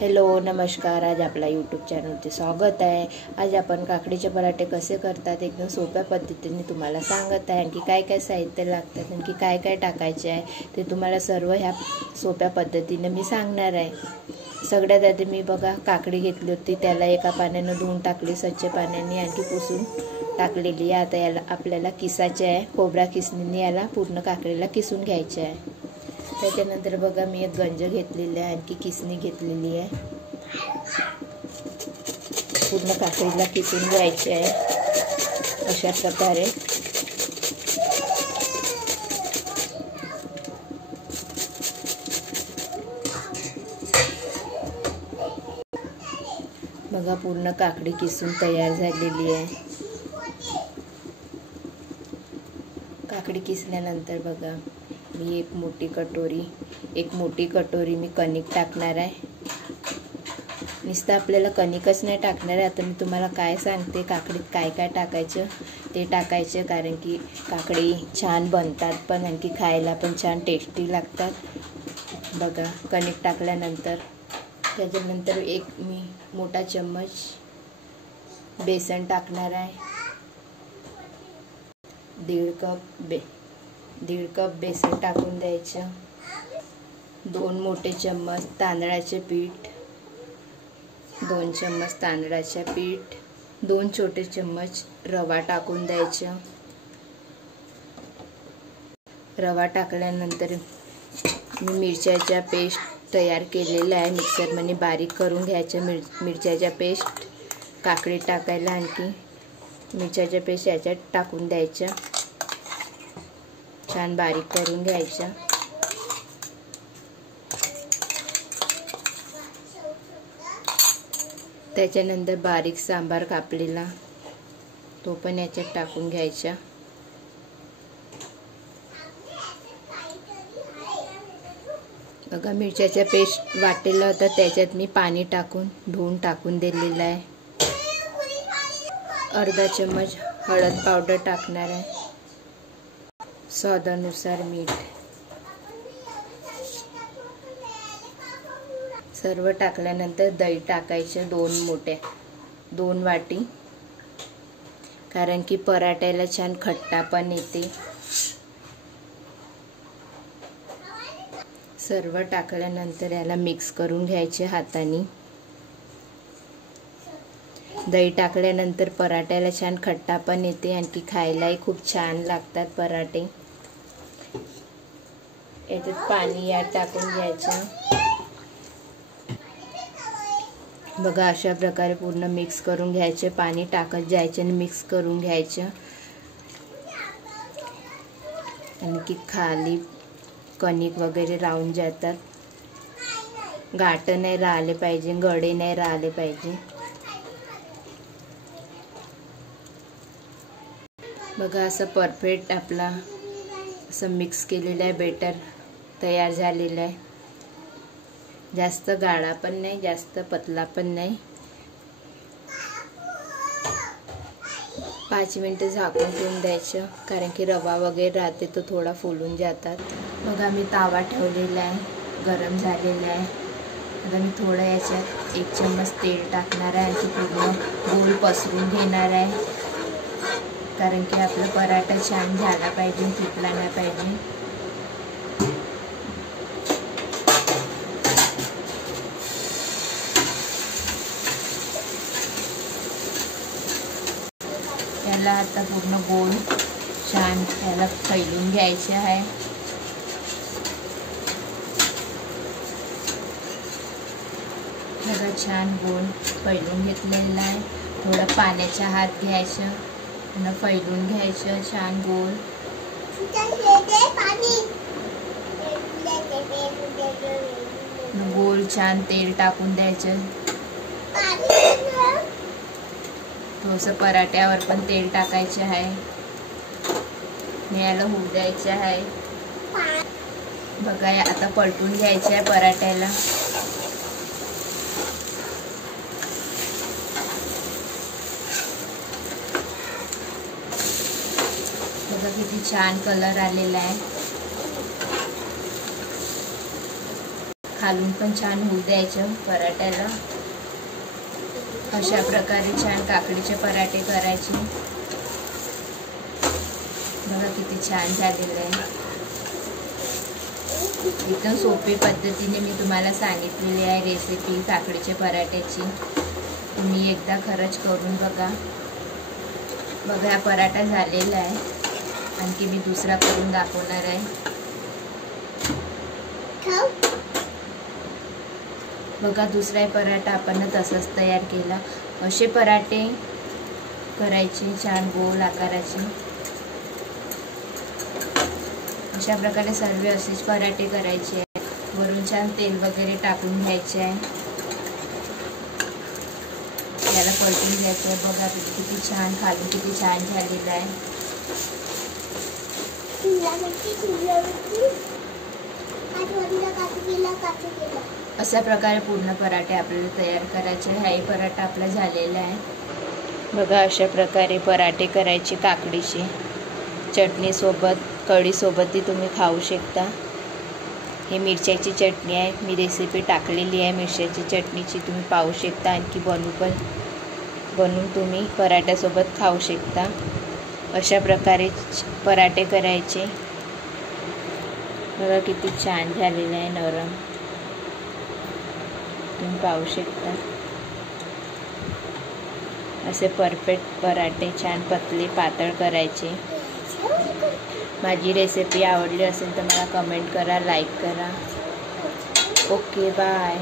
Hello नमस्कार. आज आपला यूट्यूब चॅनलचे स्वागत आहे. आज आपण काकडीचे पराठे कसे करतात एकदम सोप्या पद्धतीने तुम्हाला सांगत आहे. आणखी काय काय साहित्य लागतात, आणखी काय काय टाकायचे आहे ते तुम्हाला सर्व ह्या सोप्या पद्धतीने मी सांगणार आहे. सगळ्यात आधी मी बघा काकडी घेतली होती, त्याला एका पाण्यानं धुवून टाकली, स्वच्छ पाण्याने आणखी पुसून टाकलेली आहे. आता याला आपल्याला किसायचे आहे. खोबरा किसणीने याला पूर्ण काकडीला किसून घ्यायचे आहे. त्याच्यानंतर बघा मी एक गंज घेतलेली आहे, आणखी किसणी घेतलेली आहे. पूर्ण काकडीला किसून घ्यायचे आहे अशा प्रकारे. बघा पूर्ण काकडी किसून तयार झालेली आहे. काकडी किसल्यानंतर बघा मी एक मोठी कटोरी मी कणिक टाकणार आहे. नुसतं आपल्याला कणिकच नाही टाकणार आहे. आता मी तुम्हाला काय सांगते, काकडीत काय काय टाकायचं ते टाकायचं, कारण की काकडी छान बनतात पण आणखी खायला पण छान टेस्टी लागतात. बघा कणिक टाकल्यानंतर त्याच्यानंतर एक मी मोठा चम्मच बेसन टाकणार आहे. दीड कप बेसन टाकून द्यायचं. 2 मोठे चम्मच तांदळाचे पीठ, 2 चम्मच तांदळाचे पीठ, 2 छोटे चम्मच रवा टाकून द्यायचं. रवा टाकल्यानंतर मी मिरच्याचा पेस्ट तयार केलेला आहे, मिक्सरमध्ये बारीक करून घ्यायचं. मिरच्याचा पेस्ट काकडी टाकायला आणखी मिरच्याचा पेस्ट याच्यात टाकून द्यायचं. छान बारीक करून घ्यायचं. त्याच्यानंतर बारीक सांबार कापलेला तो पण याच्यात टाकून घ्यायचा. बघा मिरच्याचा पेस्ट वाटलेला होता, त्याच्यात मी पाणी टाकून धुवून टाकून दिलेलं आहे. अर्धा चम्मच हळद पावडर टाकणार आहे. स्वादानुसार मीठ. सर्व टाकल्यानंतर दही टाकायचं 2 वाटी, कारण की पराठ्याला छान खट्टा पण येते. सर्व टाकल्यानंतर याला मिक्स करून घ्यायचे हाताने. दही टाकल्यानंतर पराठ्याला छान खट्टा पण येते, आणखी खायलाही खूप छान लागतात पराठे. याच्यात पाणी यात टाकून घ्यायचं. बघा अशा प्रकारे पूर्ण मिक्स करून घ्यायचे. पाणी टाकत जायचे आणि मिक्स करून घ्यायचं. आणखी खाली कणिक वगैरे राहून जातात. गाठ नाही राहिले पाहिजे, गडे नाही राहिले पाहिजे. बघा असं परफेक्ट आपला असं मिक्स केलेलं आहे बेटर तयार झालेलं आहे. जास्त गाढा पण नाही, जास्त पतला पण नाही. 5 मिनिटं झाकून ठेवून द्यायचं, कारण की रवा वगैरे राहते तो थोडा फुलून जातात. बघा मी तावा ठेवलेला आहे, गरम झालेला आहे. आता मी थोडं याच्यात 1 चम्मच तेल टाकणार आहे आणि पूर्ण गोल पसरून घेणार आहे, कारण की आपला पराठा छान झाला पाहिजे, फुटला नाही पाहिजे. याला आता पूर्ण गोल छान याला फैलून घ्यायचे आहे. बघा छान गोल फैलून घेतलेला आहे. थोडं पाण्याचा हात घ्यायचं आणि फैलून घ्यायचं छान गोल. गोल छान तेल टाकून द्यायचं. थोडंसं पराठ्यावर पण तेल टाकायचे आहे. याला होऊ द्यायचे आहे. बघा आता पलटून घ्यायचे आहे पराठ्याला. बघा किती छान कलर आलेला आहे. खालून पण छान होऊ द्यायचं पराठ्याला. अशा प्रकारे छान काकडीचे पराठे करायचे. बघा किती छान झालेलं आहे. एकदम सोपी पद्धतीने मी तुम्हाला सांगितलेली आहे रेसिपी काकडीचे पराठ्याची. तुम्ही एकदा खरंच करून बघा. बघा हा पराठा झालेला आहे. आणखी मी दुसरा करून दाखवणार आहे. बघा दुसरा पराठा आपण तसंच तयार केला. असे पराठे करायचे छान गोल आकाराचे. अशा प्रकारे सर्व असेच पराठे करायचे आहे. वरून छान तेल वगैरे टाकून घ्यायचे आहे. याला पलटून घ्यायचं आहे. बघा किती छान खाली किती छान झालेलं आहे. अशा प्रकारे पूर्ण पराठे आपल्याला तयार करायचे. हाही पराठा आपला झालेला आहे. बघा अशा प्रकारे पराठे करायचे काकडीचे. चटणीसोबत कढीसोबतही तुम्ही खाऊ शकता. ही मिरच्याची चटणी आहे. मी रेसिपी टाकलेली आहे मिरच्याची चटणीची. तुम्ही पाहू शकता. आणखी बनवून तुम्ही पराठ्यासोबत खाऊ शकता. अशा प्रकारे पराठे करायचे. बघा किती छान झालेलं आहे नरम. तुम्ही पाहू शकता. असे परफेक्ट पराठे छान पतले पातळ करायचे. माझी रेसिपी आवडली असेल तर मला कमेंट करा, लाईक करा. Okay bye.